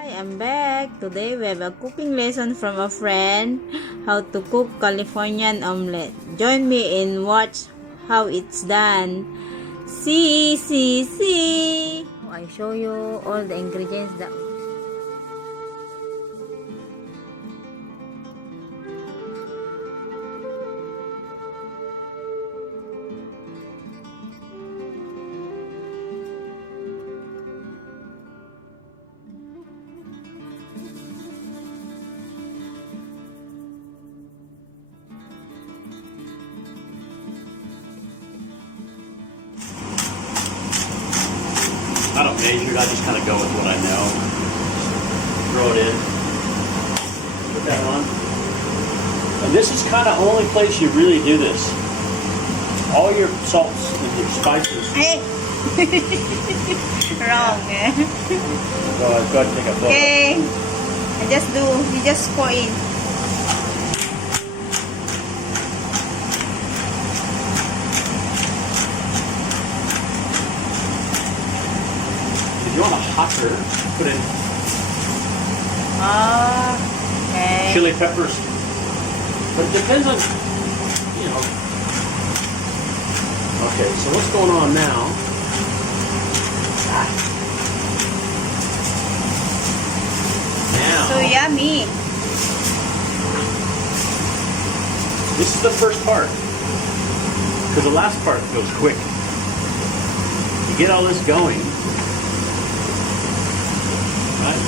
Hi, I'm back. Today we have a cooking lesson from a friend how to cook Californian omelette. Join me and watch how it's done. See. I show you all the ingredients that I don't measure it, I just kind of go with what I know. Throw it in. Put that on. And this is kind of the only place you really do this. All your salts and your spices. Hey! Wrong, eh? Go ahead and take a photo. Okay. You just pour in. If you want a hotter, put in Okay. chili peppers. But it depends on, you know. Okay, so what's going on now? Now, So yummy. this is the first part. Because the last part goes quick. You get all this going. Right?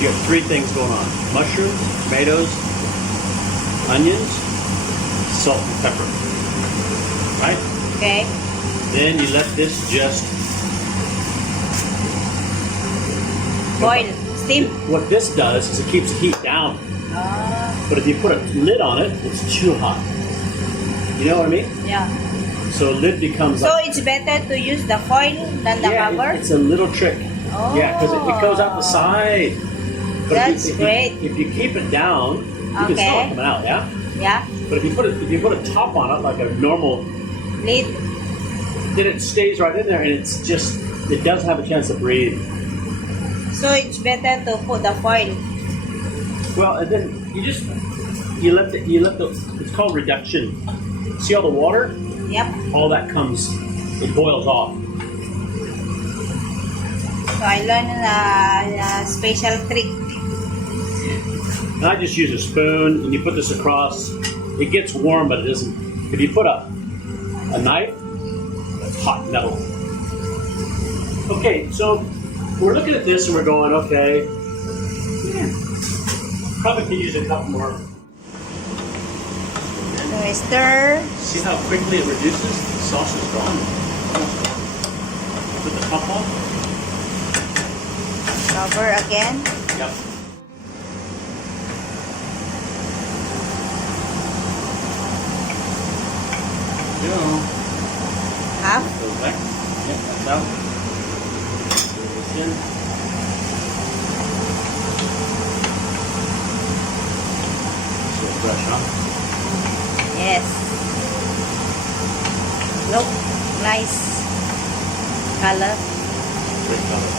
You have three things going on: mushrooms, tomatoes, onions, salt and pepper. Right? Okay. Then you let this just Boil. Steam. What this does is it keeps the heat down. But if you put a lid on it, it's too hot. You know what I mean? Yeah. So lid becomes So like, it's better to use the foil than the yeah, cover? it's a little trick. Oh. Yeah, because it goes out the side. But That's great. If you keep it down, you can smell Okay. it coming out. Yeah. Yeah. But if you put a top on it like a normal, Lid. then it stays right in there, and it does have a chance to breathe. So it's better to put the foil. Well, and then you let the it's called reduction. See all the water? Yep. All that comes, it boils off. So I learned a special trick. And I just use a spoon, and you put this across. It gets warm, but it doesn't. If you put a knife, it's hot metal. Okay, so we're looking at this and we're going, okay, probably could use a couple more. So I stir. See how quickly it reduces? The sauce is gone. Put the top on. Cover again. Yep. Go. Half. Goes back. Yep, that's out. This in. So fresh, huh? Yes. Look, nice color. Great color.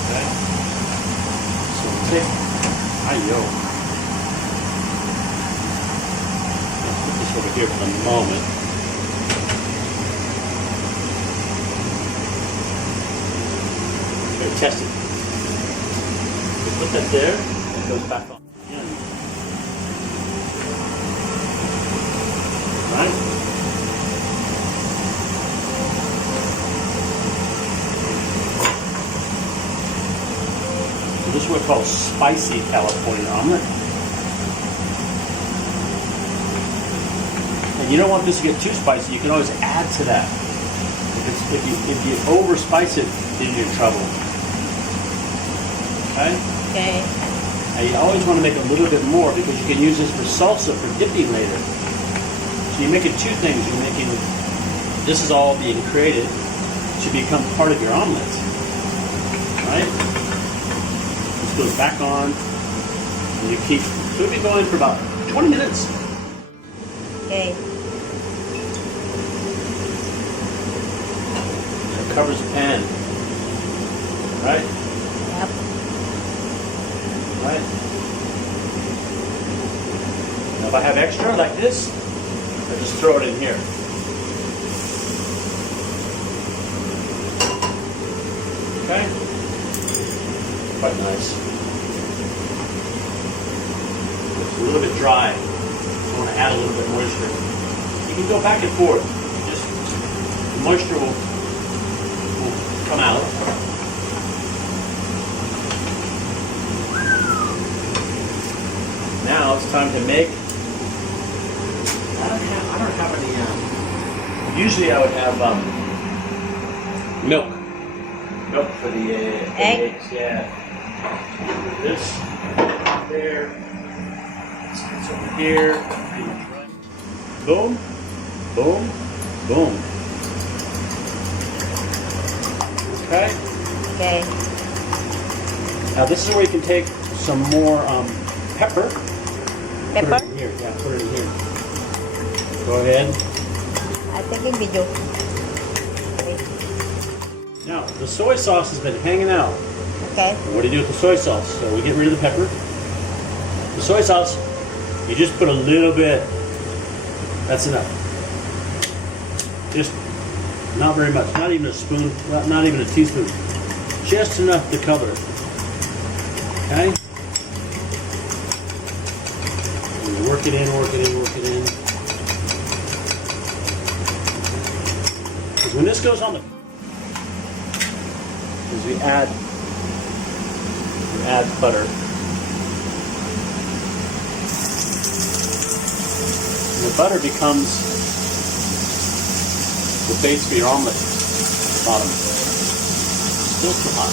Okay. So take. Ayo. Let's put this over here for the moment. Here, test it. Just put that there, and it goes back on. Again. Right? So this is what's called spicy California omelet. And you don't want this to get too spicy. You can always add to that. If you over spice it, then you're in trouble. Okay? Okay. And you always want to make a little bit more because you can use this for salsa for dipping later. So you're making two things. You're making, this is all being created to become part of your omelet. Right? This goes back on. And you keep, so it'll be going for about 20 minutes. Okay. covers the pan. Right? Yep. Right? Now if I have extra like this, I just throw it in here. Okay? Quite nice. It's a little bit dry. I want to add a little bit moisture. You can go back and forth. Just the moisture will come out. Now it's time to make. I don't have any. Usually I would have milk. Milk for the eggs. Yeah. This there. It's over here. Boom, boom, boom. Okay. Okay. Now this is where you can take some more pepper. Pepper? Put it in here. Yeah, put it in here. Go ahead. I'm taking video. Okay. Now the soy sauce has been hanging out. Okay. And what do you do with the soy sauce? So we get rid of the pepper. The soy sauce, you just put a little bit. That's enough. Just not very much. Not even a spoon. Not even a teaspoon. Just enough to cover it. Okay. And work it in. Work it in. Work it in. Because when this goes on the, as we add butter. The butter becomes the base for your omelet bottom. Still too hot.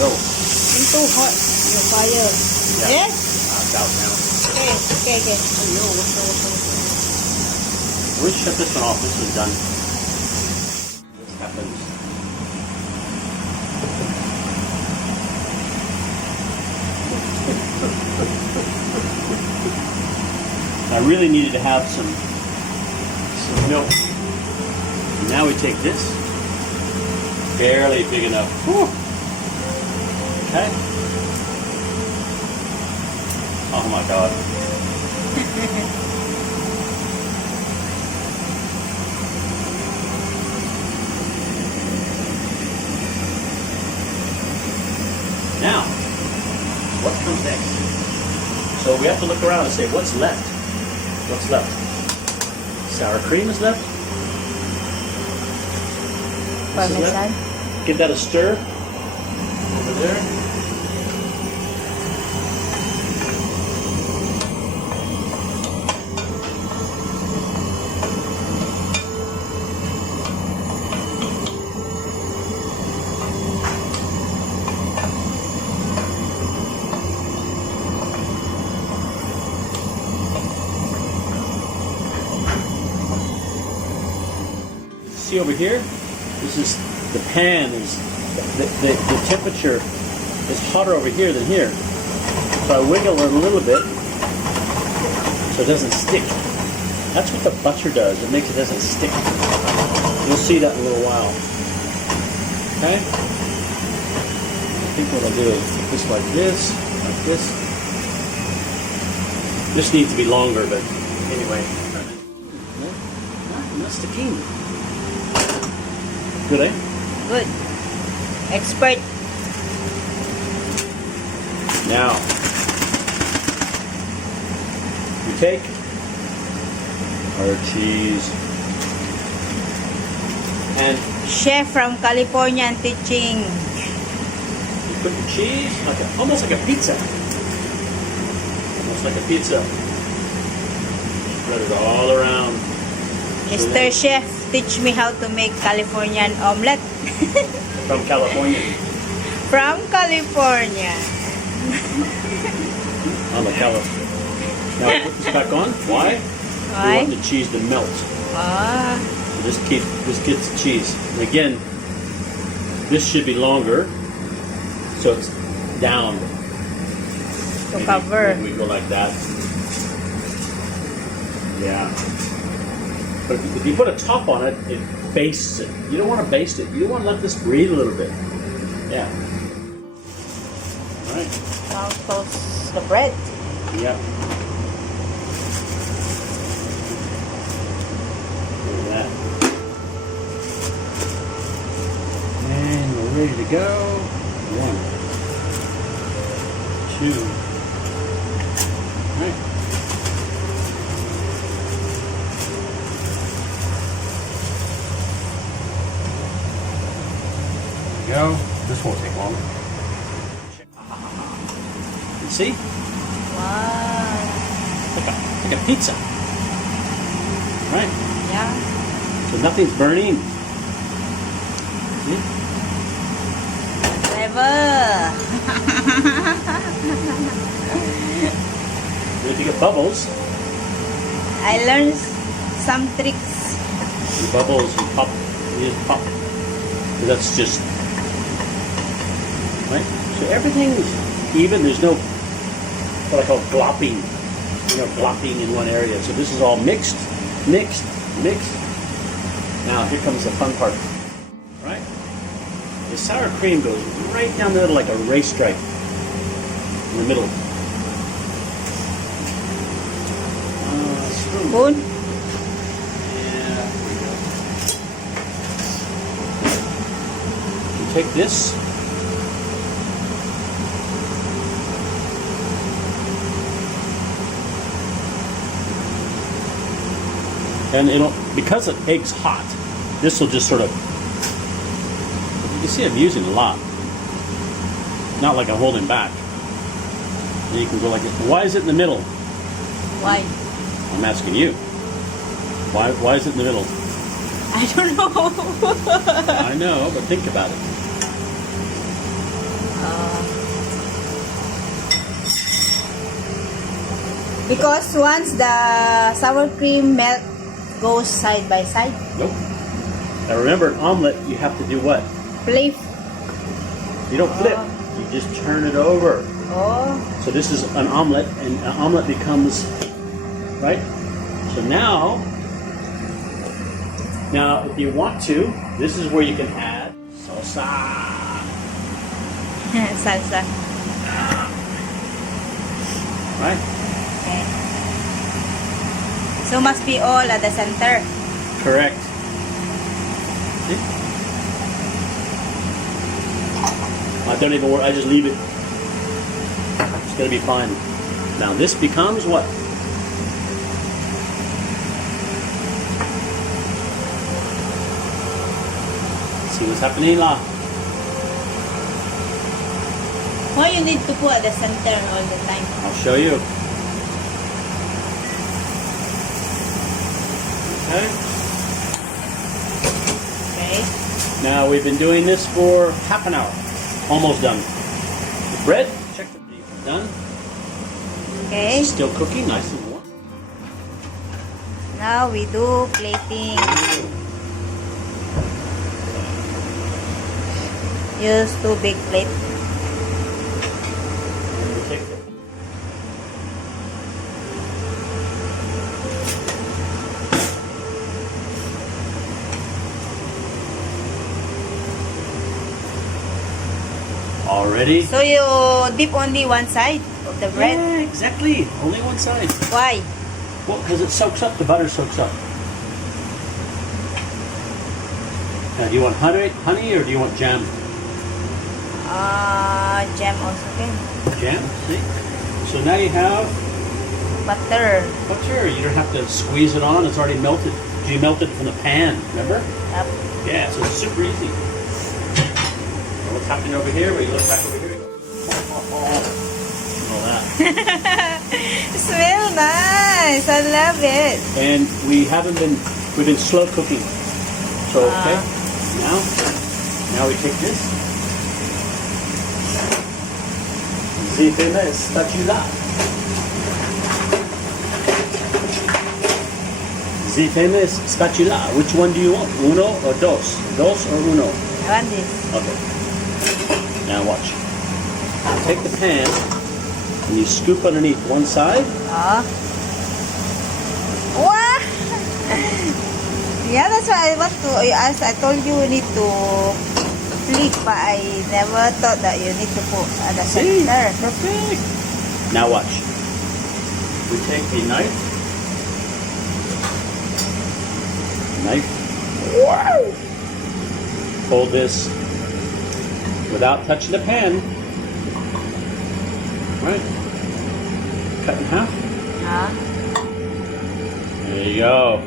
Yo. It's too hot. Your fire. Yeah. Yes? It's out now. Okay. Yo, we'll shut this one off. This one's done. This happens. I really needed to have some milk. And now we take this, barely big enough. Whew. Okay. Oh my God. Now, what comes next? So we have to look around and say, what's left? What's left? Sour cream is left. This is left. Give that a stir. Over there. See over here? This is the pan is the temperature is hotter over here than here. So I wiggle it a little bit so it doesn't stick. That's what the butter does. It makes it doesn't stick. You'll see that in a little while. Okay? I think what I'll do is put this like this, like this. This needs to be longer, but anyway. Not sticking. Good, eh? Good. Expert. Now, we take our cheese and Chef from California teaching. you put the cheese almost like a pizza. Almost like a pizza. Spread it all around. Mr. Chef, teach me how to make Californian omelette. From California. From California. On the California. Now we put this back on. Why? Why? We want the cheese to melt. Ah. So this gets the cheese. And again, this should be longer, so it's down. To cover. Maybe we go like that. Yeah. But if you put a top on it, it bastes it. You don't want to baste it. You want to let this breathe a little bit. Yeah. All right. Now toast the bread. Yeah. Look at that. And we're ready to go. 1, 2. All right. Go. This won't take long. You see? Wow. It's like a pizza. Right? Yeah. So nothing's burning. See? Clever. If you get bubbles, I learned some tricks. the bubbles you pop, you just pop. That's just right. So everything's even. There's no what I call glopping. Glopping in one area. So this is all mixed. Now here comes the fun part. Right? The sour cream goes right down the middle like a race stripe. In the middle. Spoon. Yeah. You take this. And it'll, because the egg's hot, this will just sort of, you can see I'm using a lot. Not like I'm holding back. And you can go like this. Why is it in the middle? Why? I'm asking you. Why is it in the middle? I don't know. I know, but think about it. Because once the sour cream melt goes side by side. Nope. Now remember, an omelet, you have to do what? Flip. You don't flip. You just turn it over. Oh. So this is an omelet, and an omelet becomes, right? So now if you want to, this is where you can add salsa. Salsa. Right? Okay. So must be all at the center. Correct. See? I don't even worry, I just leave it. It's gonna be fine. Now this becomes what? See what's happening, La? Why you need to put at the center all the time? I'll show you. Okay. Okay. Now we've been doing this for half an hour. Almost done. The bread, check the bread. Done. Okay. Still cooking, nice and warm. Now we do plating. Use 2 big plates. And we take it. Already? So you dip only one side of the bread? Yeah, exactly. Only one side. Why? Well, because it soaks up, the butter soaks up. Now, do you want honey or do you want jam? Jam also okay. Jam, see? So now you have Butter. butter. You don't have to squeeze it on, it's already melted. You melted from the pan, remember? Yep. Yeah, so it's super easy. So what's happening over here? Where you look back over here, you go, all that. Smell nice. I love it. And we've been slow cooking. So, okay, now we take this. The famous spatula. The famous spatula. Which one do you want? Uno or dos? Dos or uno? I want this. Okay. Now watch. Take the pan and you scoop underneath one side. Wow. Yeah, that's why I want to. As I told you, you need to flick, but I never thought that you need to put at the See? center. Perfect. Now watch. We take a knife. Wow. Hold this without touching the pan. Right. Cut in half. Huh? There you go.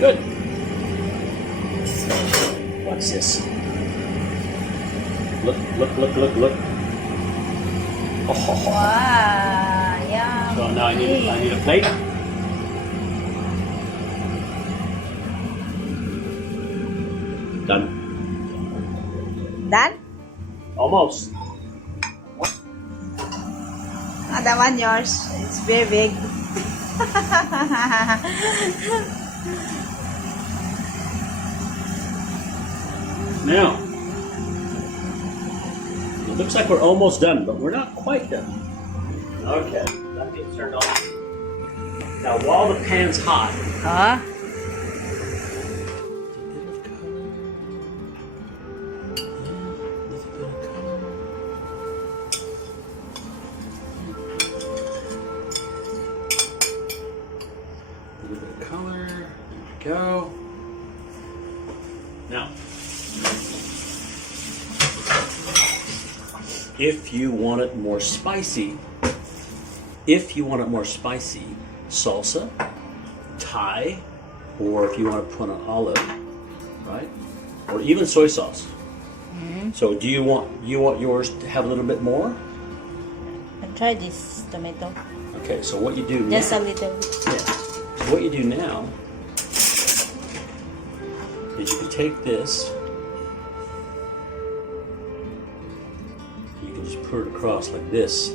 Good. What's this? Look. Oh. Wow, yeah. So now I need a plate. Done. Done? Almost. That one yours. It's very big. Now, it looks like we're almost done, but we're not quite done. Okay, that gets turned on. Now, while the pan's hot, Huh? a little bit of color. There we go. Now, if you want it more spicy, salsa, Thai, or if you want to put an olive, right? Or even soy sauce. Mm-hmm. So do you want yours to have a little bit more? I'll try this tomato. Okay, so what you do Just now, a little. yeah. So what you do now is you can take this, you can just put it across like this,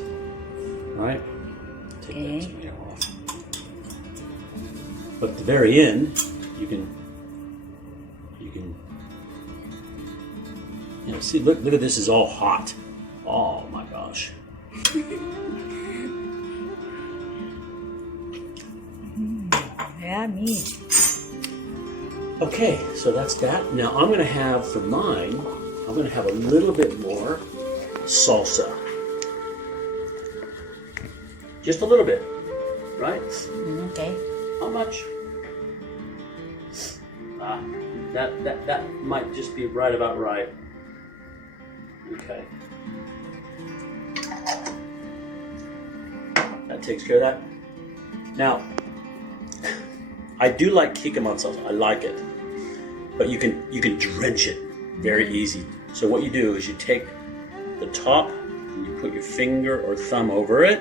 right? Take Okay. that tomato off. But at the very end, you can see, look at this, is all hot. Oh my gosh. Yummy. Okay, so that's that. Now I'm gonna have, for mine, I'm gonna have a little bit more salsa. Just a little bit, right? Okay. How much? That might just be right about right. Okay. That takes care of that. Now, I do like jicama salsa. I like it, but you can drench it very easy. So what you do is you take the top and you put your finger or thumb over it,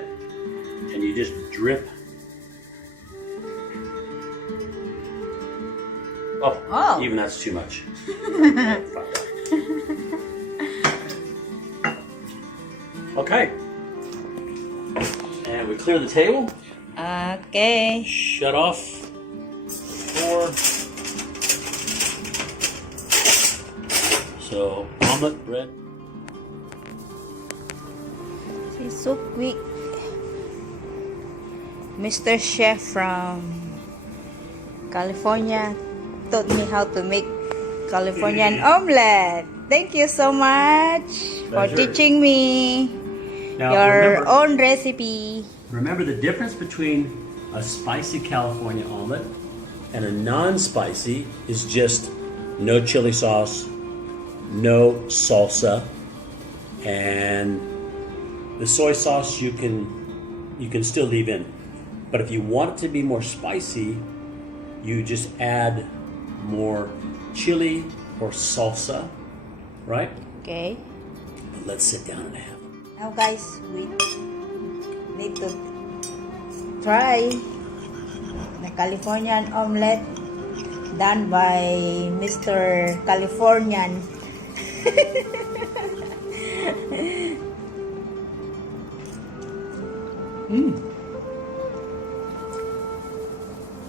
and you just drip. Oh. Even that's too much. Okay. And we clear the table. Okay. Shut off the floor. So, omelet bread. She's so quick. Mr. Chef from California taught me how to make Californian omelette. Thank you so much for Pleasure. teaching me Now, your own recipe. remember the difference between a spicy California omelet and a non-spicy is just no chili sauce, no salsa, and the soy sauce you can still leave in. But if you want it to be more spicy, you just add more chili or salsa, right? Okay. But let's sit down and have it. Now guys, we need to try the Californian omelette done by Mr. Californian.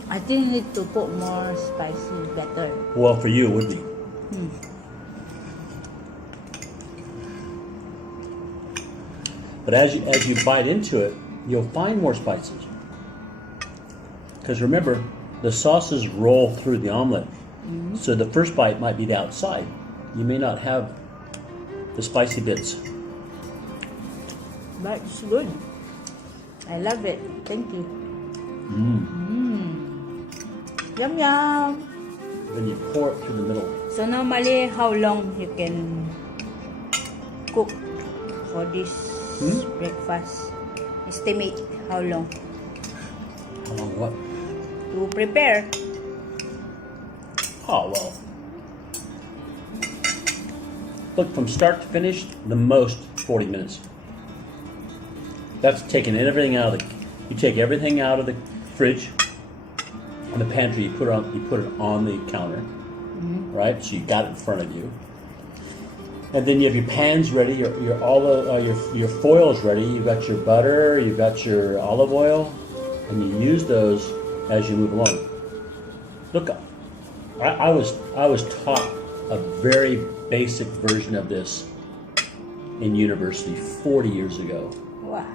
I think you need to put more spicy better. Well, for you, it would be. But as you bite into it, you'll find more spices. Because remember, the sauces roll through the omelet. So the first bite might be the outside. You may not have the spicy bits. But it's good. I love it. Thank you. Yum yum. Then you pour it through the middle. So normally, how long you can cook for this breakfast? Estimate how long How long what? to prepare. Oh, well. Look, from start to finish, the most 40 minutes. That's taking everything out of the. You take everything out of the fridge, in the pantry. You put it on the counter, right? So you got it in front of you, and then you have your pans ready. Your foils ready. You've got your butter. You've got your olive oil, and you use those as you move along. Look, I was taught a very basic version of this in university 40 years ago. Wow.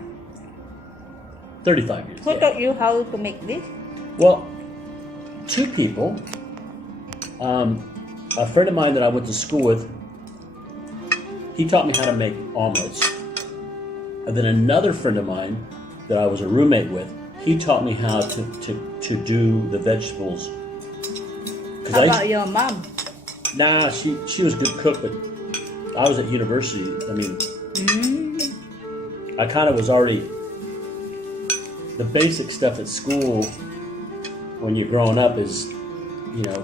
35 years. Who Yeah. taught you how to make this? Well, two people. A friend of mine that I went to school with, he taught me how to make omelets. And then another friend of mine that I was a roommate with, he taught me how to do the vegetables. How about your mom? Nah, she was a good cook, but I was at university. I mean, I kind of was already the basic stuff at school when you're growing up is,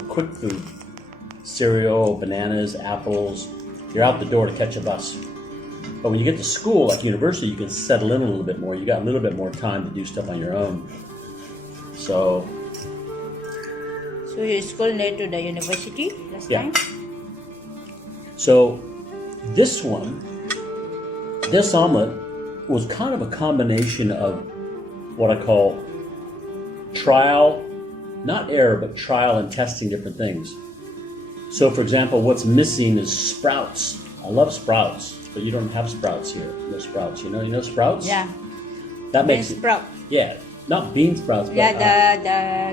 quick food, cereal, bananas, apples. You're out the door to catch a bus. But when you get to school, like university, you can settle in a little bit more. You got a little bit more time to do stuff on your own. So your school near to the university last time? So this omelet was kind of a combination of what I call trial, not error, but trial and testing different things. So for example, what's missing is sprouts. I love sprouts, but you don't have sprouts here. No sprouts, you know sprouts? Yeah. That makes Bean sprout. Yeah, not bean sprouts, but Yeah,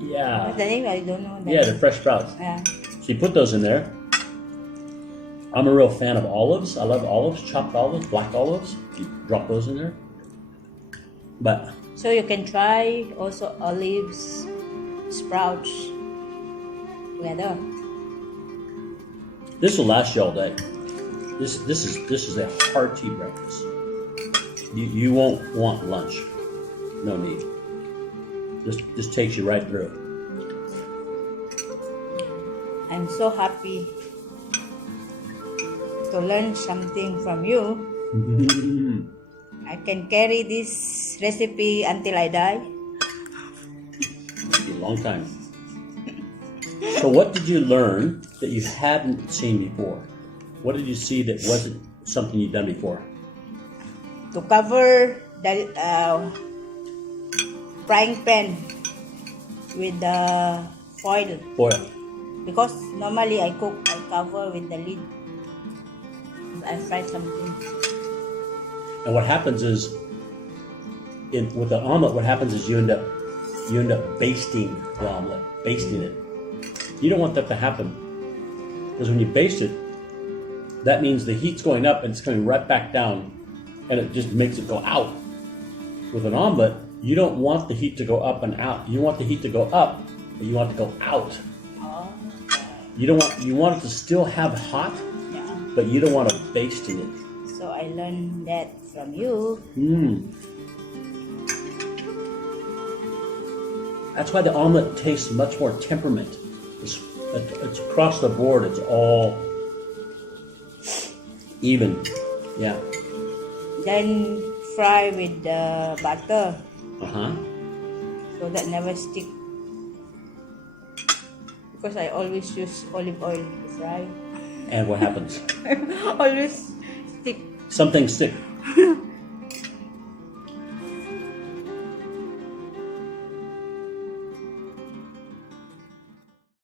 yeah. what's the name? I don't know. Yeah, the fresh sprouts. Yeah. So you put those in there. I'm a real fan of olives. I love olives, chopped olives, black olives. You drop those in there. But So you can try also olives, sprouts together. this will last you all day. This is a hearty breakfast. You won't want lunch. No need. This takes you right through. I'm so happy to learn something from you. I can carry this recipe until I die. It'll be a long time. So what did you learn that you hadn't seen before? What did you see that wasn't something you'd done before? To cover the frying pan with the foil. Foil. Because normally I cover with the lid. I fry something. And what happens is, with the omelet, what happens is you end up basting the omelet, basting it. You don't want that to happen, because when you baste it, that means the heat's going up and it's coming right back down, and it just makes it go out. With an omelet, you don't want the heat to go up and out. You want the heat to go up, but you want it to go out. Oh. You want it to still have hot, Yeah. but you don't want to baste in it. So I learned that from you. That's why the omelet tastes much more temperament. It's across the board. It's all even. Yeah. Then fry with the butter Uh-huh. so that never stick. Because I always use olive oil to fry. And what happens? Always stick. Some things stick.